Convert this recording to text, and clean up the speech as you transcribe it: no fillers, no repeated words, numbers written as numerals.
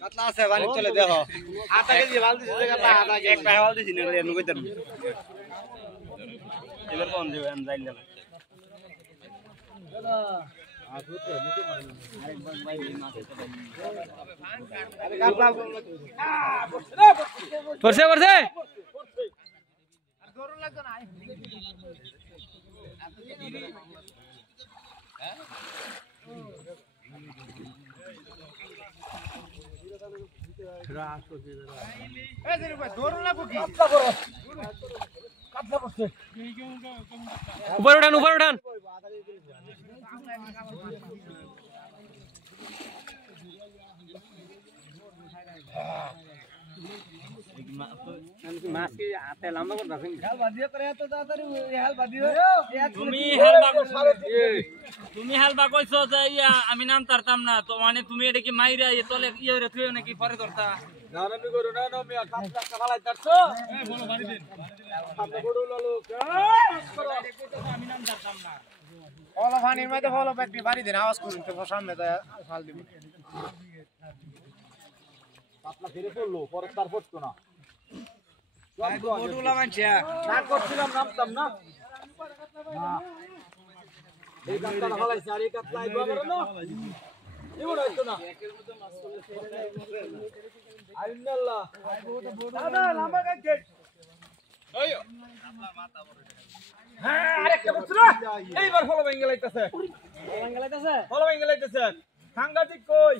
কাতলা আছে পানি চলে দেখো আধা কেজি বাল দিছে কাতলা আধা এক পায়ে বাল দিছি না এর নগইতার এবার কোন দিবেন আমি যাইল না দাদা আগুতে নিতে পারেন আরেকবার ভাই মাছ এটা আরে কাতলা পড়ছে পড়ছে আর দৌড় লাগতো না হ্যাঁ উপর উঠান উপর উঠান মাছ কি হাতে লম্বা করে রাখেন হেল বাদিও করে এত তাড়াতাড়ি হেল বাদিও তুমি হেলবা কইছো যে আমি নাম তারতাম না তো মানে তুমি এটা কি মাইরা তলে ইয়ে রে থুই নাকি পরে ধরতা না আমি করো না আমি কাপলা কালাই তারছো এই বলো বাড়ি দিন আপনি বড় লালো আমি নাম তারতাম না ওলা পানির মধ্যে হলো ব্যক্তি বাড়ি দিন আওয়াজ করুন তো সামনে তো ফাল দিব কাপলা ফিরে পড়লো পরে তার পড়তো না বড়ুলা মানছে না করছিলাম নামতাম না এই কাতলা হলাইছে আর এই কাতলা আইবা করো না এমন হইতো না আল্লাহ দাদা লম্বা গাছে ওইও কাতলা মাথা বড় হ্যাঁ আরেকটা করছ না এইবার ফলো ভেঙ্গে লাইতাছে ফলো ভেঙ্গে লাইতাছে সাংঘাতিক কই